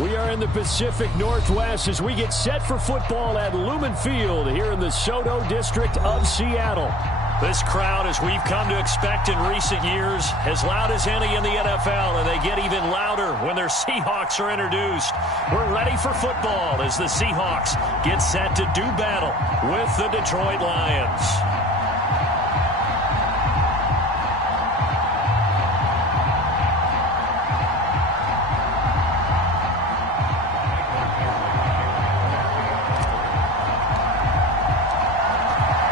We are in the Pacific Northwest as we get set for football at Lumen Field here in the Soto District of Seattle. This crowd, as we've come to expect in recent years, as loud as any in the NFL, and they get even louder when their Seahawks are introduced. We're ready for football as the Seahawks get set to do battle with the Detroit Lions.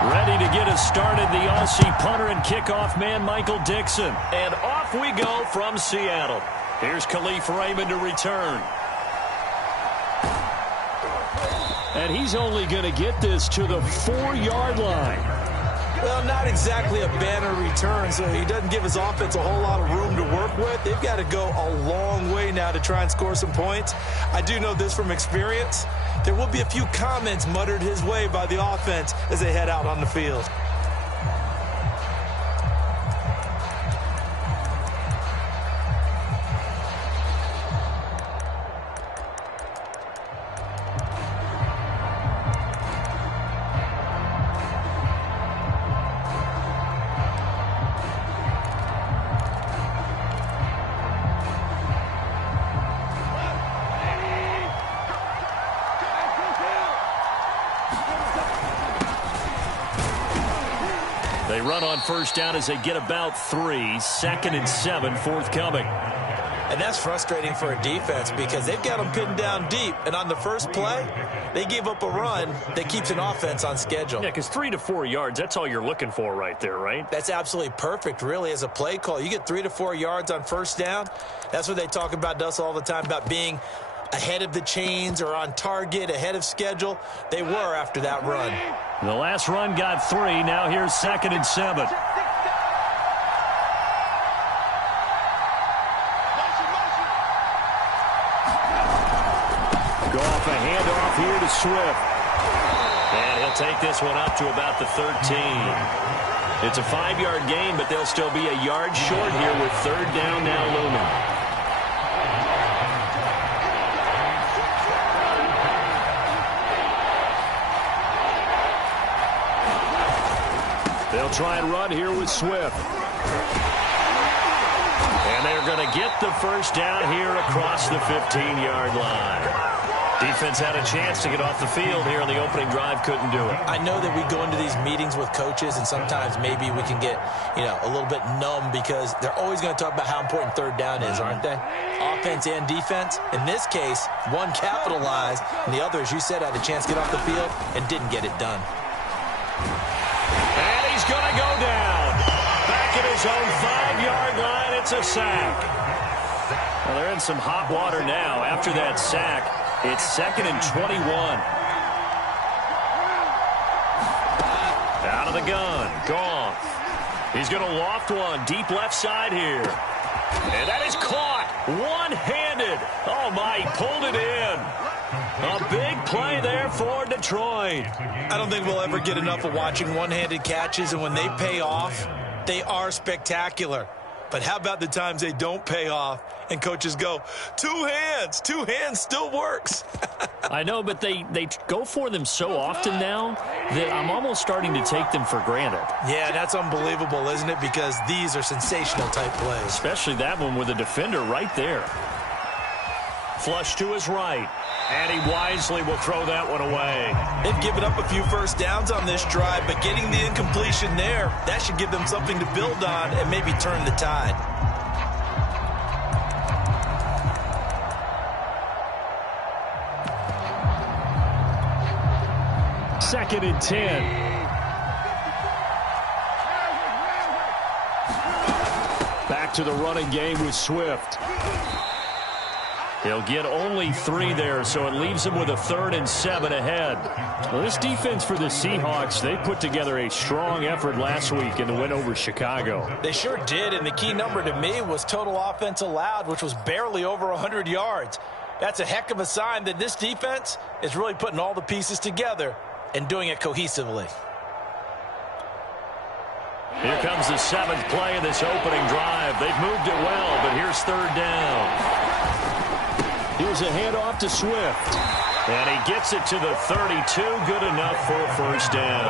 Ready to get us started, the Aussie punter and kickoff man, Michael Dixon. And off we go from Seattle. Here's Khalif Raymond to return. And he's only going to get this to the 4-yard line. Well, not exactly a banner return, so he doesn't give his offense a whole lot of room to work with. They've got to go a long way now to try and score some points. I do know this from experience. There will be a few comments muttered his way by the offense as they head out on the field. They run on first down as they get about 3. 2nd and 7 forthcoming. And that's frustrating for a defense because they've got them pinned down deep. And on the first play, they give up a run that keeps an offense on schedule. Yeah, because 3 to 4 yards, that's all you're looking for right there, right? That's absolutely perfect, really, as a play call. You get 3 to 4 yards on first down. That's what they talk about to us all the time, about being ahead of the chains or on target, ahead of schedule. They were after that run. The last run got 3. Now here's 2nd and 7. Go off a handoff here to Swift. And he'll take this one up to about the 13. It's a 5-yard gain, but they'll still be a yard short here with 3rd down now looming. They'll try and run here with Swift. And they're going to get the first down here across the 15-yard line. Defense had a chance to get off the field here on the opening drive, couldn't do it. I know that we go into these meetings with coaches, and sometimes maybe we can get, a little bit numb because they're always going to talk about how important 3rd down is, aren't they? Offense and defense. In this case, one capitalized, and the other, as you said, had a chance to get off the field and didn't get it done. He's going to go down. Back at his own 5-yard line, it's a sack. Well, they're in some hot water now. After that sack, it's 2nd and 21. Out of the gun, Goff. He's going to loft one deep left side here. And that is caught one-handed. Oh, my, he pulled it in. A big play there for Detroit. I don't think we'll ever get enough of watching one-handed catches, and when they pay off, they are spectacular. But how about the times they don't pay off and coaches go, 2 hands, 2 hands still works. I know, but they go for them so often now that I'm almost starting to take them for granted. Yeah, that's unbelievable, isn't it? Because these are sensational type plays. Especially that one with a defender right there. Flush to his right. And he wisely will throw that one away. They've given up a few first downs on this drive, but getting the incompletion there, that should give them something to build on and maybe turn the tide. Second and 10. Back to the running game with Swift. He'll get only 3 there, so it leaves him with a 3rd and 7 ahead. Well, this defense for the Seahawks, they put together a strong effort last week in the win over Chicago. They sure did, and the key number to me was total offense allowed, which was barely over 100 yards. That's a heck of a sign that this defense is really putting all the pieces together and doing it cohesively. Here comes the 7th play of this opening drive. They've moved it well, but here's 3rd down. Here's a handoff to Swift. And he gets it to the 32. Good enough for a first down.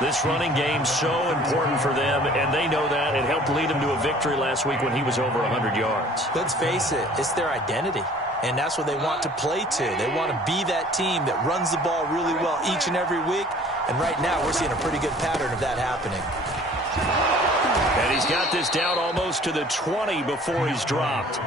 This running game's so important for them, and they know that. It helped lead them to a victory last week when he was over 100 yards. Let's face it, it's their identity, and that's what they want to play to. They want to be that team that runs the ball really well each and every week, and right now we're seeing a pretty good pattern of that happening. And he's got this down almost to the 20 before he's dropped.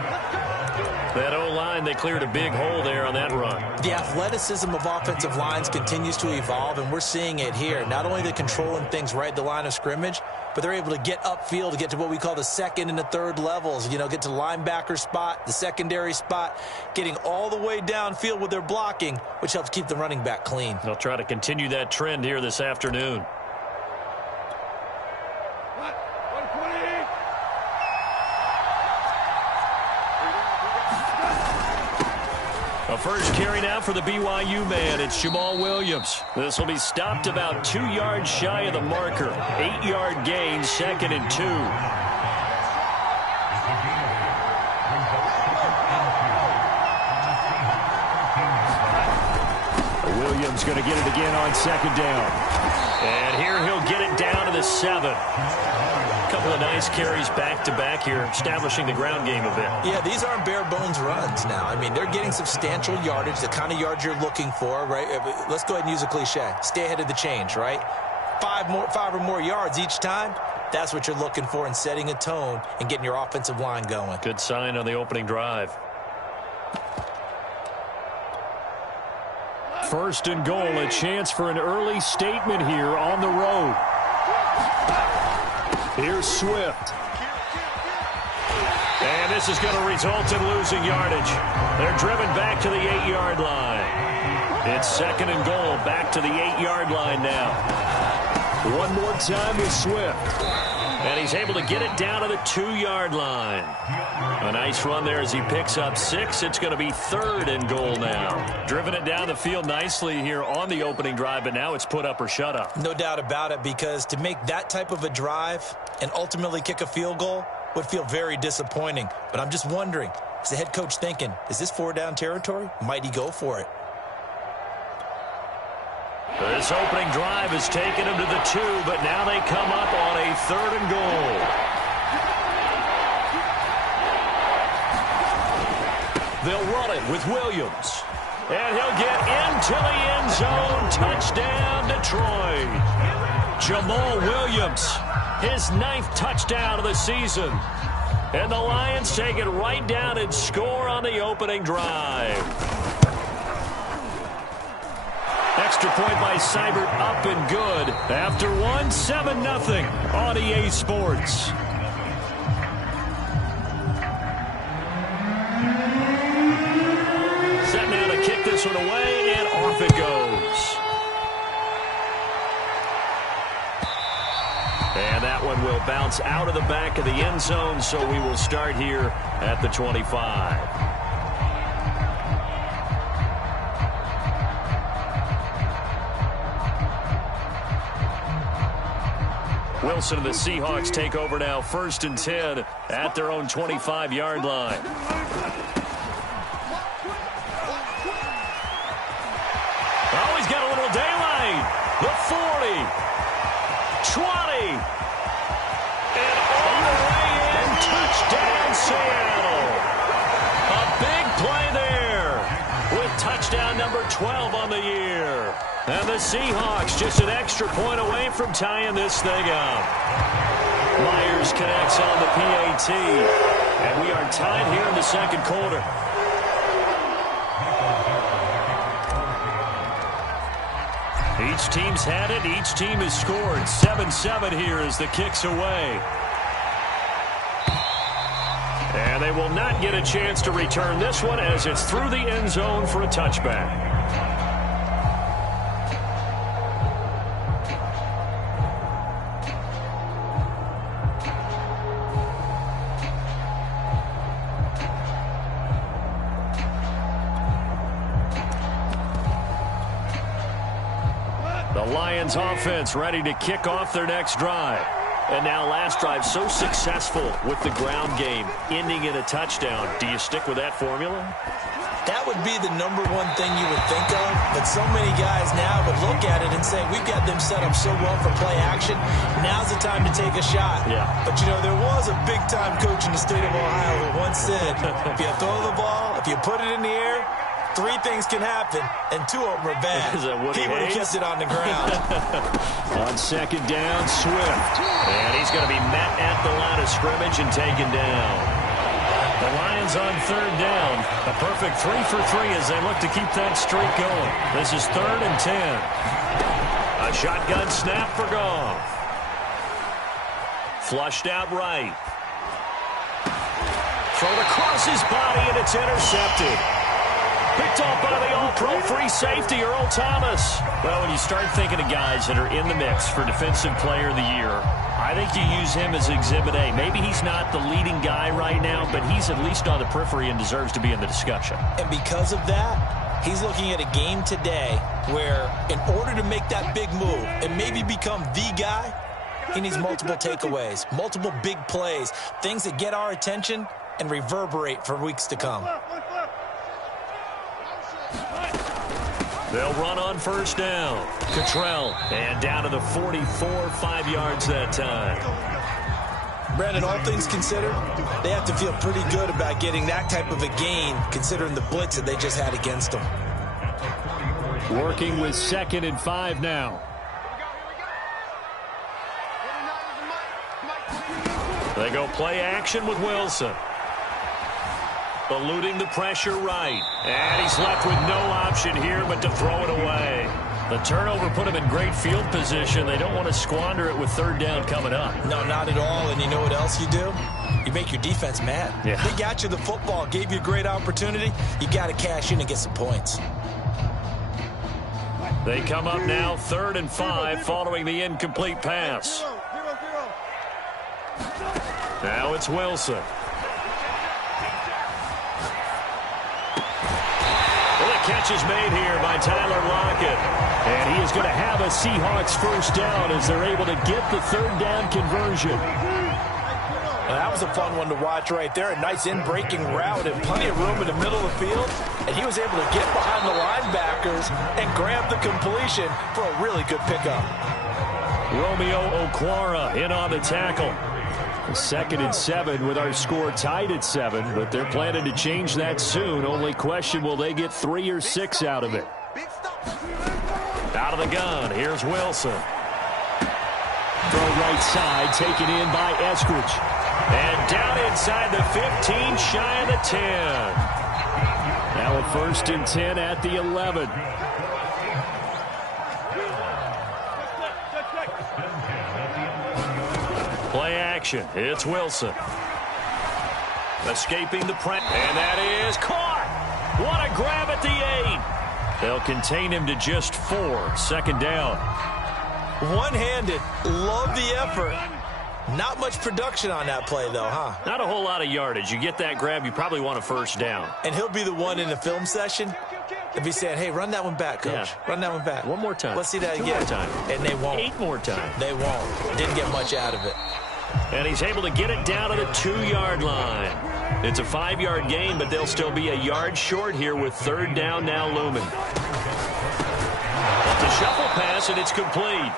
That O-line, they cleared a big hole there on that run. The athleticism of offensive lines continues to evolve, and we're seeing it here. Not only they're controlling things right at the line of scrimmage, but they're able to get upfield to get to what we call the second and the third levels. You know, get to linebacker spot, the secondary spot, getting all the way downfield with their blocking, which helps keep the running back clean. They'll try to continue that trend here this afternoon. A first carry now for the BYU man. It's Jamal Williams. This will be stopped about 2 yards shy of the marker. 8-yard gain, 2nd and 2. Williams going to get it again on 2nd down. And here he'll get it down to the 7. Couple of nice carries back-to-back here, establishing the ground game a bit. Yeah, these aren't bare-bones runs now. I mean, they're getting substantial yardage, the kind of yards you're looking for, right? Let's go ahead and use a cliche. Stay ahead of the change, right? 5 or more yards each time, that's what you're looking for in setting a tone and getting your offensive line going. Good sign on the opening drive. First and goal, a chance for an early statement here on the road. Here's Swift. And this is going to result in losing yardage. They're driven back to the 8-yard line. It's 2nd and goal, back to the 8-yard line now. One more time with Swift. And he's able to get it down to the 2-yard line. A nice run there as he picks up 6. It's going to be 3rd and goal now. Driven it down the field nicely here on the opening drive, but now it's put up or shut up. No doubt about it, because to make that type of a drive and ultimately kick a field goal would feel very disappointing. But I'm just wondering, is the head coach thinking, is this 4-down territory? Might he go for it? This opening drive has taken him to the 2, but now they come up on a 3rd and goal. They'll run it with Williams. And he'll get into the end zone. Touchdown, Detroit. Jamal Williams, his 9th touchdown of the season. And the Lions take it right down and score on the opening drive. Extra point by Seibert, up and good. After one, 7-0 on EA Sports. Set now to kick this one away, and off it goes. And that one will bounce out of the back of the end zone, so we will start here at the 25. Wilson and the Seahawks take over now, 1st and 10 at their own 25-yard line. Oh, he's got a little daylight. The 40, 20, and all the way in, touchdown Seattle. A big play there with touchdown number 12 on the year. And the Seahawks just an extra point away from tying this thing up. Myers connects on the PAT. And we are tied here in the 2nd quarter. Each team's had it. Each team has scored. 7-7 here as the kick's away. And they will not get a chance to return this one as it's through the end zone for a touchback. The Lions offense ready to kick off their next drive. And now last drive so successful with the ground game, ending in a touchdown. Do you stick with that formula? That would be the #1 thing you would think of, but so many guys now would look at it and say, we've got them set up so well for play action. Now's the time to take a shot. Yeah. But, you know, there was a big-time coach in the state of Ohio who once said, if you throw the ball, if you put it in the air, 3 things can happen, and 2 of them are bad. He would have kept it on the ground. On second down, Swift. And he's going to be met at the line of scrimmage and taken down. The Lions on third down. A perfect 3 for 3 as they look to keep that streak going. This is 3rd and 10. A shotgun snap for Goff. Flushed out right. Thrown across his body, and it's intercepted. Picked off by the all-pro free safety, Earl Thomas. Well, when you start thinking of guys that are in the mix for Defensive Player of the Year, I think you use him as Exhibit A. Maybe he's not the leading guy right now, but he's at least on the periphery and deserves to be in the discussion. And because of that, he's looking at a game today where in order to make that big move and maybe become the guy, he needs multiple takeaways, multiple big plays, things that get our attention and reverberate for weeks to come. They'll run on first down. Cottrell, and down to the 44, 5 yards that time. Brandon, all things considered, they have to feel pretty good about getting that type of a gain considering the blitz that they just had against them. Working with 2nd and 5 now. They go play action with Wilson. Eluding the pressure right. And he's left with no option here but to throw it away. The turnover put him in great field position. They don't want to squander it with 3rd down coming up. No, not at all. And you know what else you do? You make your defense mad. Yeah. They got you the football, gave you a great opportunity. You got to cash in and get some points. They come up now 3rd and 5 following the incomplete pass. Now it's Wilson. Catch is made here by Tyler Lockett. And he is going to have a Seahawks first down as they're able to get the 3rd down conversion. Well, that was a fun one to watch right there. A nice in-breaking route and plenty of room in the middle of the field. And he was able to get behind the linebackers and grab the completion for a really good pickup. Romeo Okwara in on the tackle. 2nd and 7 with our score tied at 7, but they're planning to change that soon. Only question, will they get 3 or 6 out of it? Out of the gun, here's Wilson. Throw right side, taken in by Eskridge. And down inside the 15, shy of the 10. Now a 1st and 10 at the 11. Play action. It's Wilson. Escaping the press. And that is caught. What a grab at the 8. They'll contain him to just 4. 2nd down. One-handed. Love the effort. Not much production on that play, though, huh? Not a whole lot of yardage. You get that grab, you probably want a 1st down. And he'll be the one in the film session if he's saying, hey, run that one back, Coach. Yeah. Run that one back. One more time. Let's see that 2 again. more time. And they won't. 8 more times. They won't. Didn't get much out of it. And he's able to get it down to the 2-yard line. It's a 5-yard gain, but they'll still be a yard short here with 3rd down now looming. It's a shuffle pass, and it's complete.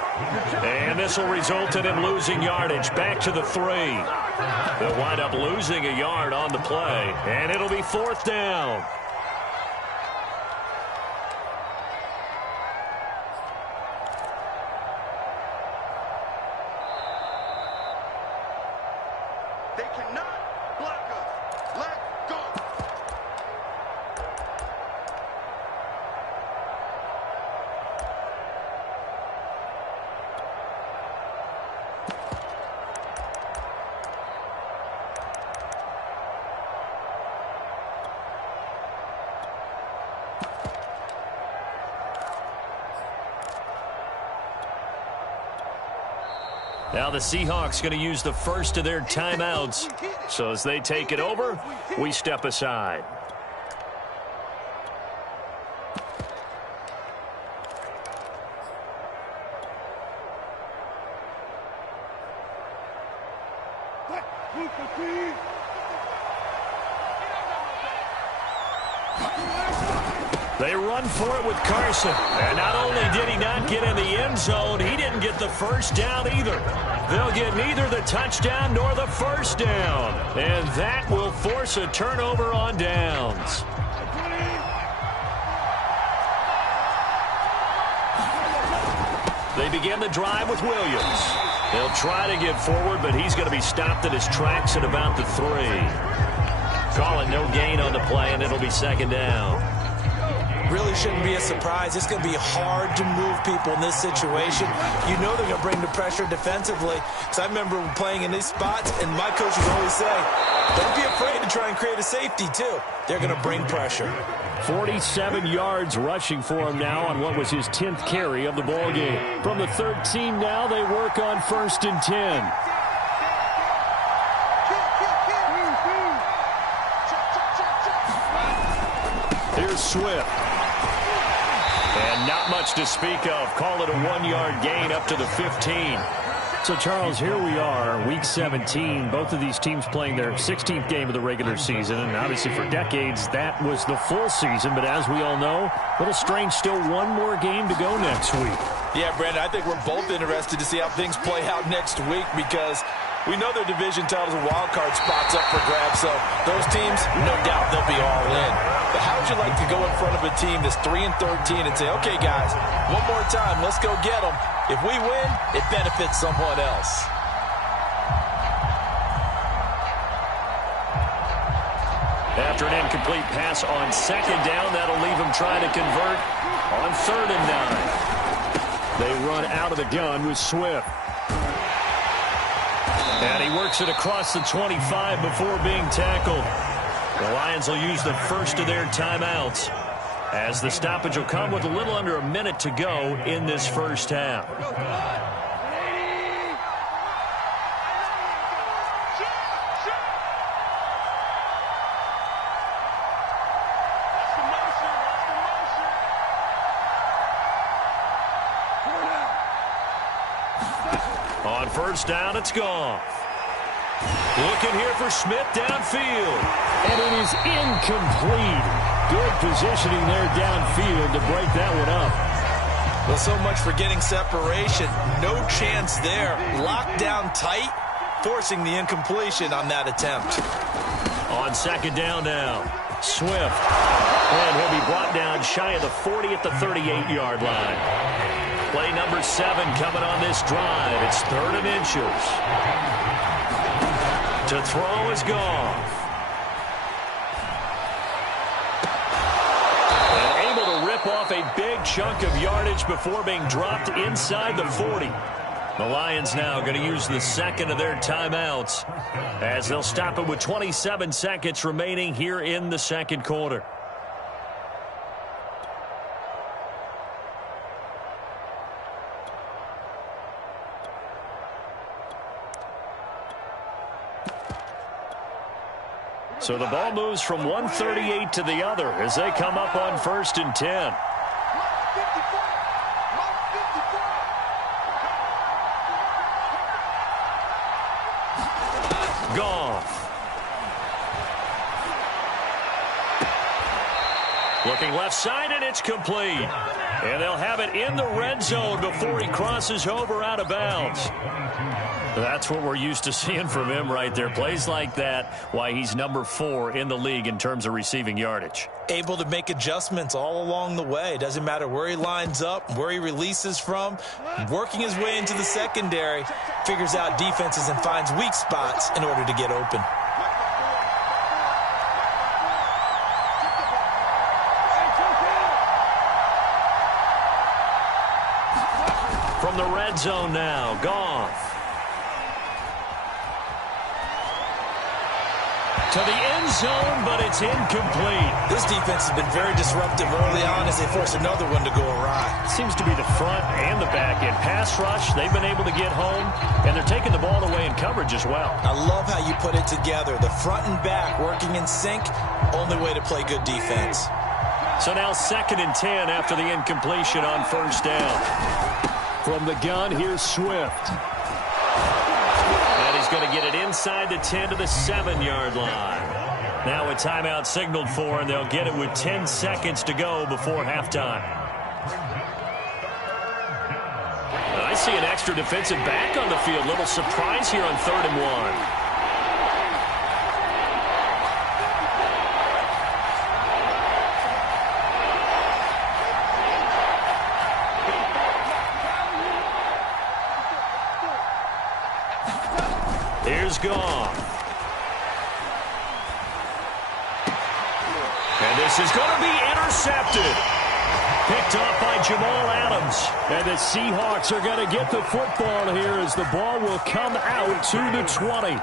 And this will result in him losing yardage back to the 3. They'll wind up losing a yard on the play, and it'll be 4th down. They cannot block us. Let's go. Now the Seahawks going to use the first of their timeouts. So as they take it over, we step aside. They run for it with Carson. And not only did he not get in the end zone, he didn't get the first down either. They'll get neither the touchdown nor the first down. And that will force a turnover on downs. They begin the drive with Williams. They'll try to get forward, but he's going to be stopped at his tracks at about the 3. Call it no gain on the play, and it'll be second down. Really shouldn't be a surprise. It's going to be hard to move people in this situation. You know they're going to bring the pressure defensively. Because I remember playing in these spots, and my coach would always say, don't be afraid to try and create a safety, too. They're going to bring pressure. 47 yards rushing for him now on what was his 10th carry of the ball game. From the 13 now, they work on 1st and 10. Here's Swift. And not much to speak of. Call it a 1-yard gain up to the 15. So, Charles, here we are, Week 17. Both of these teams playing their 16th game of the regular season. And obviously for decades, that was the full season. But as we all know, a little strange, still one more game to go next week. Yeah, Brandon, I think we're both interested to see how things play out next week because we know their division titles and wild card spots up for grabs. So those teams, no doubt, they'll be all in. But how would you like to go in front of a team that's 3-13 and say, okay, guys, one more time, let's go get them. If we win, it benefits someone else. After an incomplete pass on 2nd down, that'll leave him trying to convert on 3rd and 9. They run out of the gun with Swift. And he works it across the 25 before being tackled. The Lions will use the first of their timeouts, as the stoppage will come with a little under a minute to go in this first half. On 1st down, it's gone. Looking here for Smith downfield. And it is incomplete. Good positioning there downfield to break that one up. Well, so much for getting separation. No chance there. Locked down tight, forcing the incompletion on that attempt. On 2nd down now, Swift. And he'll be brought down shy of the 40 at the 38-yard line. Play number 7 coming on this drive. It's 3rd and inches. To throw is Goff. And able to rip off a big chunk of yardage before being dropped inside the 40. The Lions now going to use the 2nd of their timeouts as they'll stop it with 27 seconds remaining here in the 2nd quarter. So the ball moves from 138 to the other as they come up on 1st and 10. Goff. Looking left side, and it's complete. And they'll have it in the red zone before he crosses over out of bounds. That's what we're used to seeing from him right there. Plays like that, why he's number 4 in the league in terms of receiving yardage. Able to make adjustments all along the way. Doesn't matter where he lines up, where he releases from. Working his way into the secondary, figures out defenses and finds weak spots in order to get open. From the red zone now, Goff. To the end zone, but it's incomplete. This defense has been very disruptive early on as they force another one to go awry. Seems to be the front and the back end. Pass rush, they've been able to get home, and they're taking the ball away in coverage as well. I love how you put it together. The front and back working in sync, only way to play good defense. So now 2nd and 10 after the incompletion on 1st down. From the gun, here's Swift. And he's going to get it inside the 10 to the 7-yard line. Now a timeout signaled for, and they'll get it with 10 seconds to go before halftime. I see an extra defensive back on the field. Little surprise here on 3rd and 1. Here's Goff. And this is going to be intercepted. Picked off by Jamal Adams. And the Seahawks are going to get the football here as the ball will come out to the 20.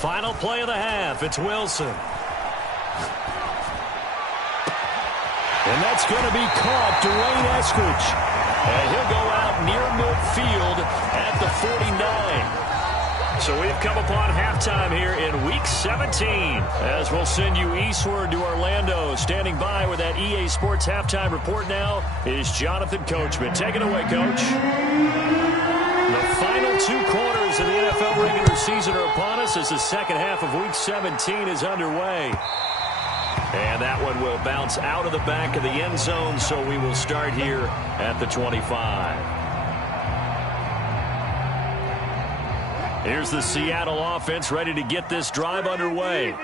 Final play of the half. It's Wilson. And that's going to be caught. Dwayne Eskridge. And he'll go out near midfield at the 49. So we've come upon halftime here in Week 17. As we'll send you eastward to Orlando. Standing by with that EA Sports halftime report now is Jonathan Coachman. Take it away, Coach. The final 2 quarters of the NFL regular season are upon us as the second half of Week 17 is underway. And that one will bounce out of the back of the end zone, so we will start here at the 25. Here's the Seattle offense ready to get this drive underway.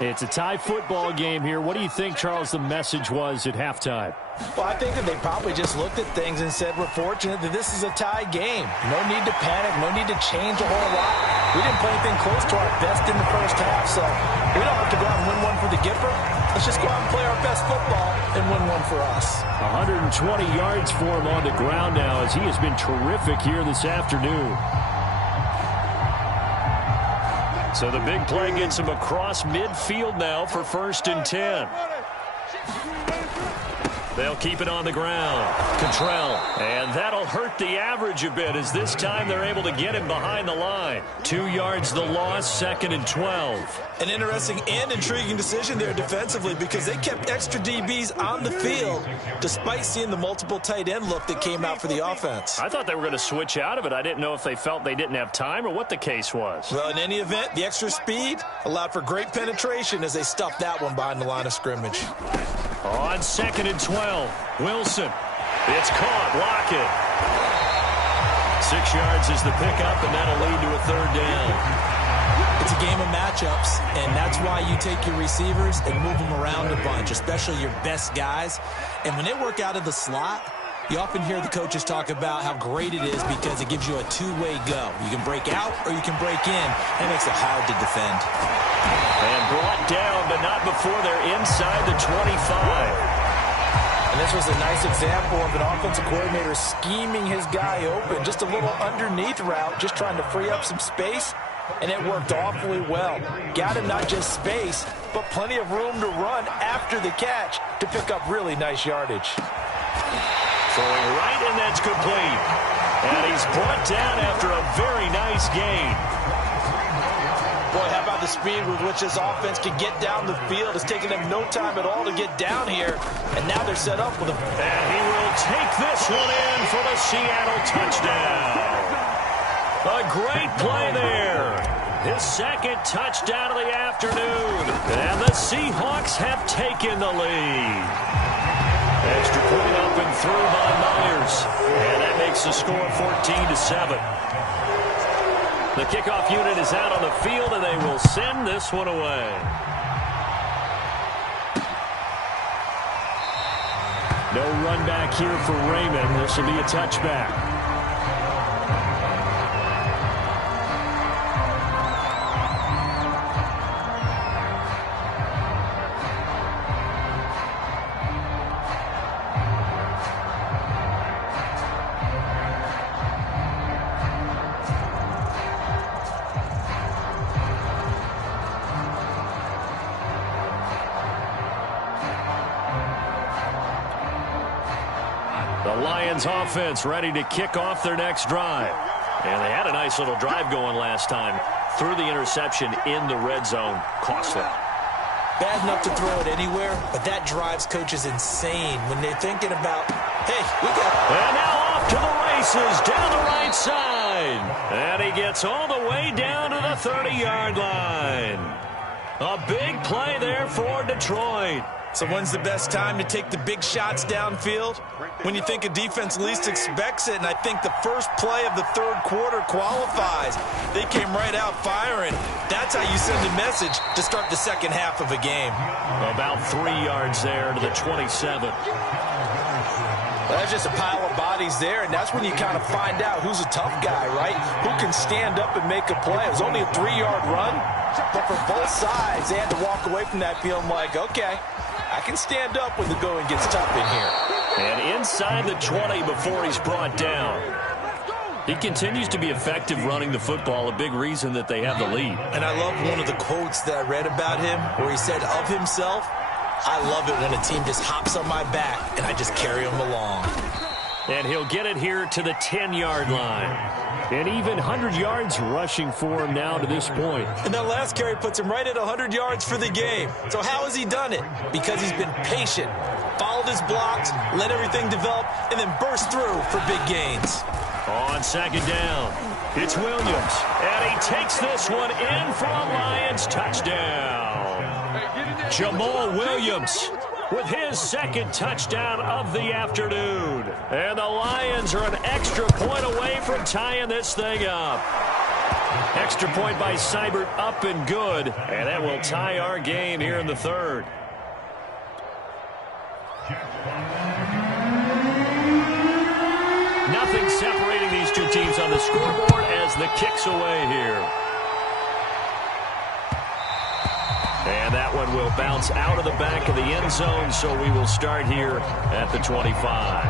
It's a tie football game here. What do you think, Charles, the message was at halftime? Well, I think that they probably just looked at things and said, we're fortunate that this is a tie game. No need to panic, no need to change a whole lot. We didn't play anything close to our best in the first half, so we don't have to go out and win one for the Gipper. Let's just go out and play our best football and win one for us. 120 yards for him on the ground now as he has been terrific here this afternoon. So the big play gets him across midfield now for 1st and 10. They'll keep it on the ground. Cottrell. And that'll hurt the average a bit as this time they're able to get him behind the line. 2 yards the loss, 2nd and 12. An interesting and intriguing decision there defensively because they kept extra DBs on the field despite seeing the multiple tight end look that came out for the offense. I thought they were going to switch out of it. I didn't know if they felt they didn't have time or what the case was. Well, in any event, the extra speed allowed for great penetration as they stuffed that one behind the line of scrimmage. On 2nd and 12, Wilson. It's caught. Lockett. 6 yards is the pickup, and that'll lead to a 3rd down. It's a game of matchups, and that's why you take your receivers and move them around a bunch, especially your best guys. And when they work out of the slot, you often hear the coaches talk about how great it is because it gives you a two-way go. You can break out or you can break in. That makes it hard to defend. And brought down, but not before they're inside the 25. And this was a nice example of an offensive coordinator scheming his guy open. Just a little underneath route, just trying to free up some space. And it worked awfully well. Got him not just space, but plenty of room to run after the catch to pick up really nice yardage. Throwing right, and that's complete. And he's brought down after a very nice gain. Boy, how about the speed with which this offense can get down the field? It's taken them no time at all to get down here. And now they're set up with a... And he will take this one in for the Seattle touchdown. A great play there. His 2nd touchdown of the afternoon. And the Seahawks have taken the lead. Extra point up and through by Myers. And that makes the score 14-7. The kickoff unit is out on the field, and they will send this one away. No run back here for Raymond. This will be a touchback. Lions offense ready to kick off their next drive. And they had a nice little drive going last time. Threw the interception in the red zone. Costly. Bad enough to throw it anywhere, but that drives coaches insane when they're thinking about, hey, we got... And now off to the races down the right side. And he gets all the way down to the 30-yard line. A big play there for Detroit. So when's the best time to take the big shots downfield? When you think a defense least expects it, and I think the first play of the third quarter qualifies. They came right out firing. That's how you send a message to start the second half of a game. About 3 yards there to the 27. Well, that's just a pile of bodies there, and that's when you kind of find out who's a tough guy, right? Who can stand up and make a play. It was only a 3-yard run, but for both sides, they had to walk away from that feeling like, okay, I can stand up when the going gets tough in here. And inside the 20 before he's brought down. He continues to be effective running the football, a big reason that they have the lead. And I love one of the quotes that I read about him where he said of himself, I love it when a team just hops on my back and I just carry them along. And he'll get it here to the 10-yard line. And even 100 yards rushing for him now to this point. And that last carry puts him right at 100 yards for the game. So how has he done it? Because he's been patient, followed his blocks, let everything develop, and then burst through for big gains. On second down, it's Williams. And he takes this one in for a Lions touchdown. Jamal Williams with his second touchdown of the afternoon. And the Lions are an extra point away from tying this thing up. Extra point by Seibert up and good. And that will tie our game here in the third. Nothing separating these two teams on the scoreboard as the kick's away here. And that one will bounce out of the back of the end zone, so we will start here at the 25.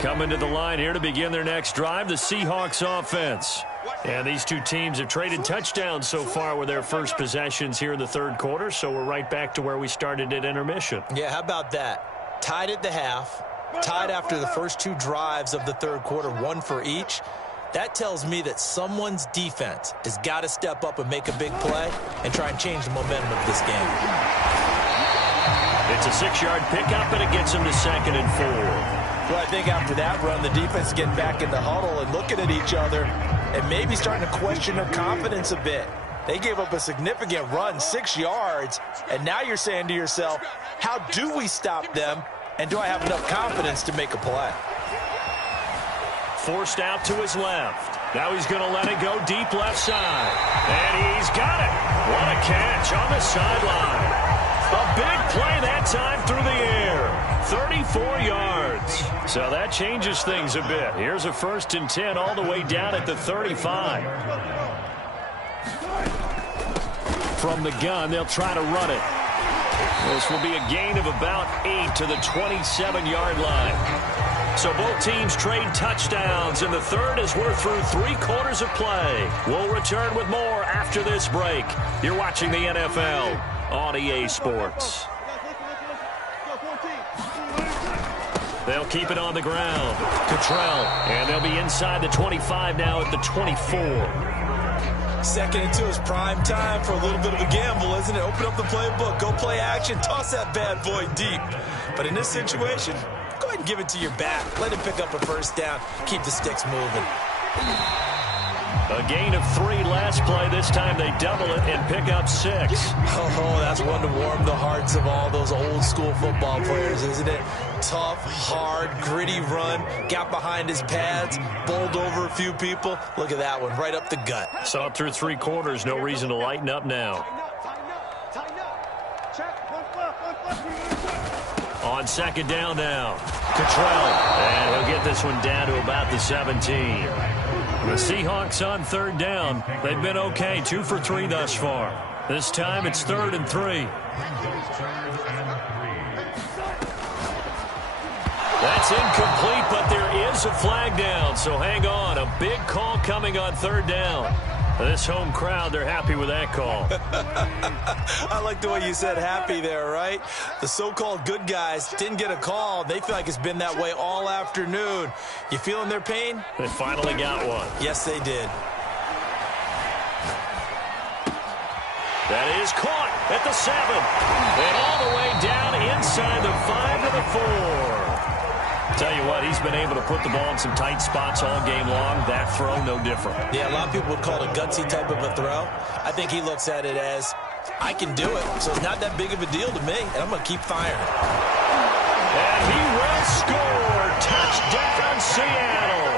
Coming to the line here to begin their next drive, the Seahawks offense. And these two teams have traded touchdowns so far with their first possessions here in the third quarter, so we're right back to where we started at intermission. Yeah, how about that? Tied at the half, tied after the first two drives of the third quarter, one for each. That tells me that someone's defense has got to step up and make a big play and try and change the momentum of this game. It's a 6-yard pickup, and it gets them to 2nd and 4. Well, I think after that run, the defense getting back in the huddle and looking at each other and maybe starting to question their confidence a bit. They gave up a significant run, 6 yards, and now you're saying to yourself, how do we stop them, and do I have enough confidence to make a play? Forced out to his left. Now he's going to let it go deep left side. And he's got it. What a catch on the sideline. A big play that time through the air. 34 yards. So that changes things a bit. Here's a 1st and 10 all the way down at the 35. From the gun, they'll try to run it. This will be a gain of about 8 to the 27-yard line. So both teams trade touchdowns in the third as we're through 3 quarters of play. We'll return with more after this break. You're watching the NFL on EA Sports. They'll keep it on the ground. Cottrell, and they'll be inside the 25 now at the 24. 2nd and 2 is prime time for a little bit of a gamble, isn't it? Open up the playbook, go play action, toss that bad boy deep. But in this situation, go ahead and give it to your back. Let him pick up a 1st down. Keep the sticks moving. A gain of 3 last play. This time they double it and pick up 6. Oh, that's one to warm the hearts of all those old school football players, isn't it? Tough, hard, gritty run. Got behind his pads, bowled over a few people. Look at that one, right up the gut. Saw it through 3 quarters. No reason to lighten up now. On 2nd down now. Cottrell. And he'll get this one down to about the 17. The Seahawks on 3rd down. They've been okay, 2 for 3 thus far. This time it's 3rd and 3. That's incomplete, but there throws a flag down, so hang on. A big call coming on third down. This home crowd, they're happy with that call. I like the way you said happy there, right? The so-called good guys didn't get a call. They feel like it's been that way all afternoon. You feeling their pain? They finally got one. Yes, they did. That is caught at the 7. And all the way down inside the 5 to the 4. Tell you what, he's been able to put the ball in some tight spots all game long. That throw, no different. Yeah, a lot of people would call it a gutsy type of a throw. I think he looks at it as, I can do it, so it's not that big of a deal to me, and I'm going to keep firing. And he will score. Touchdown, Seattle.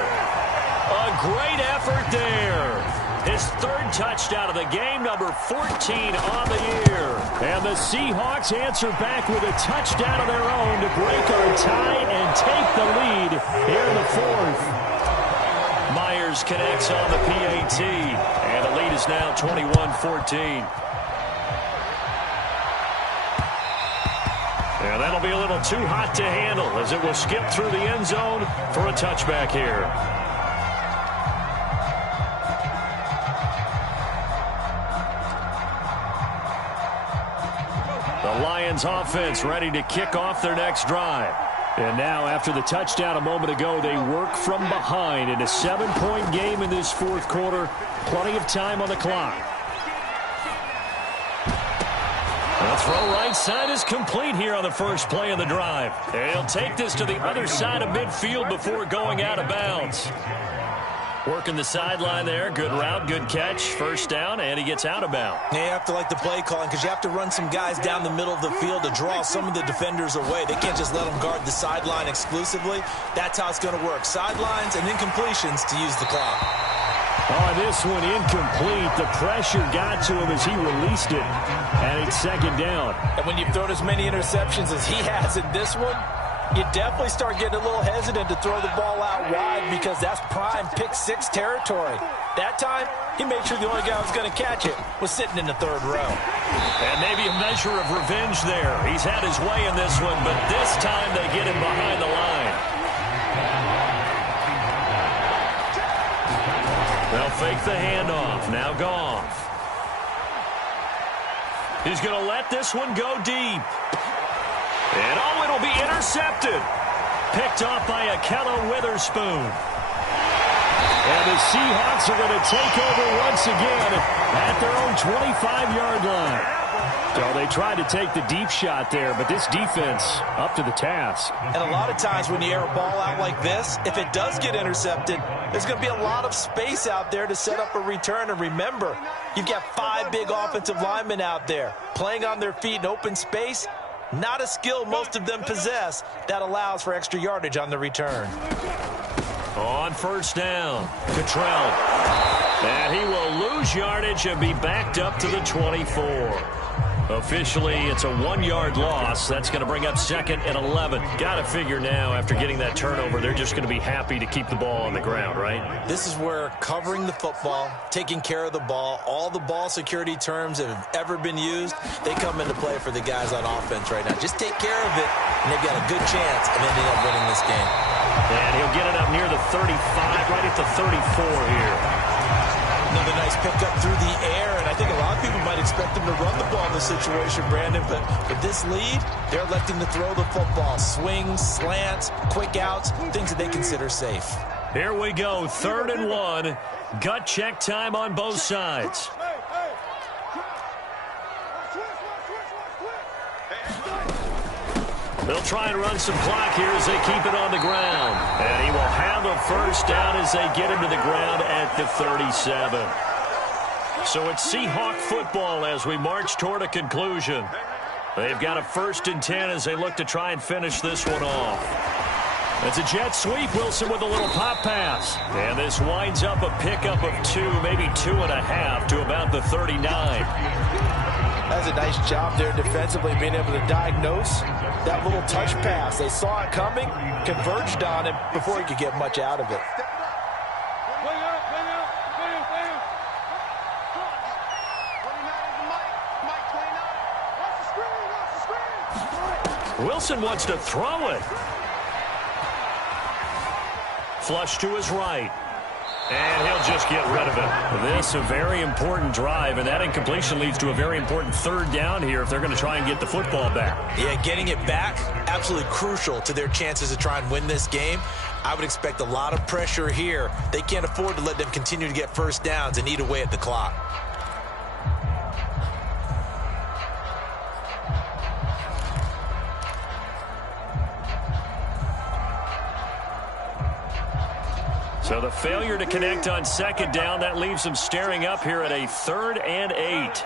A great effort there. His third touchdown of the game, number 14 on the year. And the Seahawks answer back with a touchdown of their own to break our tie and take the lead here in the fourth. Myers connects on the PAT, and the lead is now 21-14. And that'll be a little too hot to handle as it will skip through the end zone for a touchback here. The Lions offense ready to kick off their next drive. And now after the touchdown a moment ago, they work from behind in a 7-point game in this fourth quarter. Plenty of time on the clock. The throw right side is complete here on the first play of the drive. And he'll take this to the other side of midfield before going out of bounds. Working the sideline there. Good route, good catch. First down, and he gets out of bounds. Yeah, you have to like the play calling because you have to run some guys down the middle of the field to draw some of the defenders away. They can't just let them guard the sideline exclusively. That's how it's going to work. Sidelines and incompletions to use the clock. Oh, this one incomplete. The pressure got to him as he released it. And it's second down. And when you've thrown as many interceptions as he has in this one, you definitely start getting a little hesitant to throw the ball out wide because that's prime pick-6 territory. That time, he made sure the only guy who was going to catch it was sitting in the third row. And maybe a measure of revenge there. He's had his way in this one, but this time they get him behind the line. They'll fake the handoff. Now Goff. He's going to let this one go deep. And oh, it'll be intercepted. Picked off by Akella Witherspoon. And the Seahawks are going to take over once again at their own 25-yard line. So they tried to take the deep shot there, but this defense up to the task. And a lot of times when you air a ball out like this, if it does get intercepted, there's going to be a lot of space out there to set up a return. And remember, you've got 5 big offensive linemen out there playing on their feet in open space. Not a skill most of them possess that allows for extra yardage on the return. On first down, Cottrell. And he will lose yardage and be backed up to the 24. Officially, it's a 1-yard loss. That's going to bring up second and 11. Got to figure now, after getting that turnover, they're just going to be happy to keep the ball on the ground, right? This is where covering the football, taking care of the ball, all the ball security terms that have ever been used, they come into play for the guys on offense right now. Just take care of it, and they've got a good chance of ending up winning this game. And he'll get it up near the 35, right at the 34 here. Another nice pickup through the air, and I think a lot of people might expect them to run the ball in this situation, Brandon, but with this lead, they're electing to throw the football. Swings, slants, quick outs, things that they consider safe. Here we go, 3rd and 1. Gut check time on both sides. They'll try and run some clock here as they keep it on the ground. And he will have a first down as they get him to the ground at the 37. So it's Seahawk football as we march toward a conclusion. They've got a 1st and 10 as they look to try and finish this one off. It's a jet sweep. Wilson with a little pop pass. And this winds up a pickup of 2, maybe 2.5 to about the 39. That's a nice job there defensively, being able to diagnose that little touch pass. They saw it coming, converged on it before he could get much out of it. Wilson wants to throw it. Flush to his right. And he'll just get rid of it. This a very important drive, and that incompletion leads to a very important third down here if they're going to try and get the football back. Yeah, getting it back, absolutely crucial to their chances to try and win this game. I would expect a lot of pressure here. They can't afford to let them continue to get first downs and eat away at the clock. So the failure to connect on second down, that leaves them staring up here at a 3rd and 8.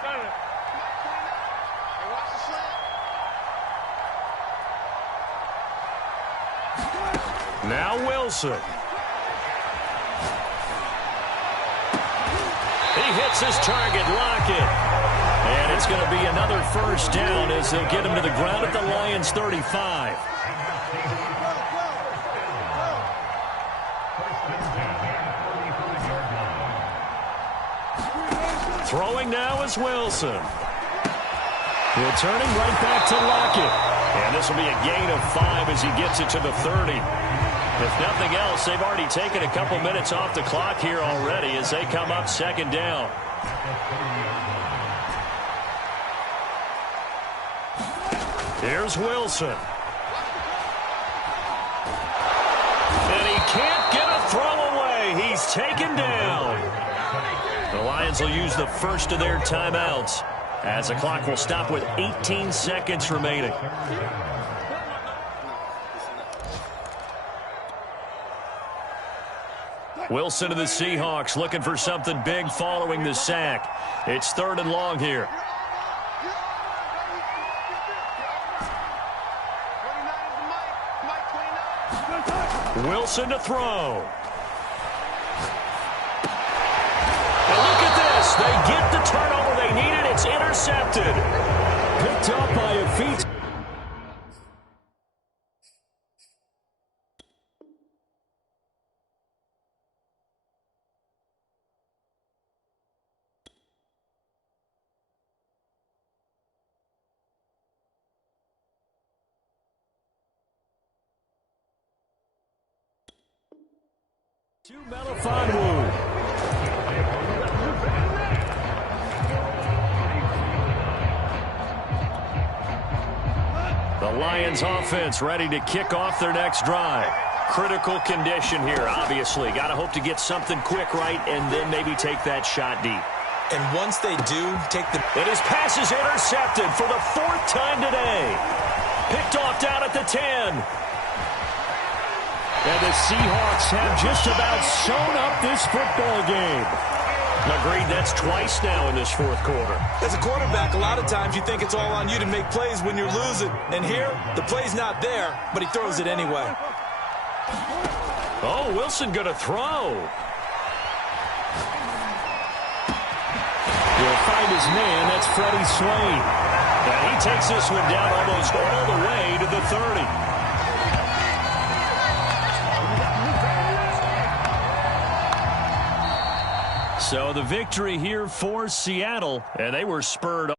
Now Wilson. He hits his target, Lockett. And it's going to be another first down as they'll get him to the ground at the Lions' 35. Throwing now is Wilson. Returning right back to Lockett. And this will be a gain of 5 as he gets it to the 30. If nothing else, they've already taken a couple minutes off the clock here already as they come up second down. Here's Wilson. And he can't get a throw away. He's taken down. The Lions will use the first of their timeouts as the clock will stop with 18 seconds remaining. Wilson of the Seahawks looking for something big following the sack. It's 3rd and long here. Wilson to throw. They get the turnover they needed. It's intercepted. Picked up by a feet. To Melifonwu. The Lions offense ready to kick off their next drive. Critical condition here, obviously. Got to hope to get something quick right and then maybe take that shot deep. And once they do, take the... And his pass is intercepted for the 4th time today. Picked off down at the 10. And the Seahawks have just about sewn up this football game. Agreed, that's twice now in this 4th quarter. As a quarterback, a lot of times you think it's all on you to make plays when you're losing. And here, the play's not there, but he throws it anyway. Oh, Wilson going to throw. He'll find his man. That's Freddie Swain. And he takes this one down almost all the way to the 30. So the victory here for Seattle, and they were spurred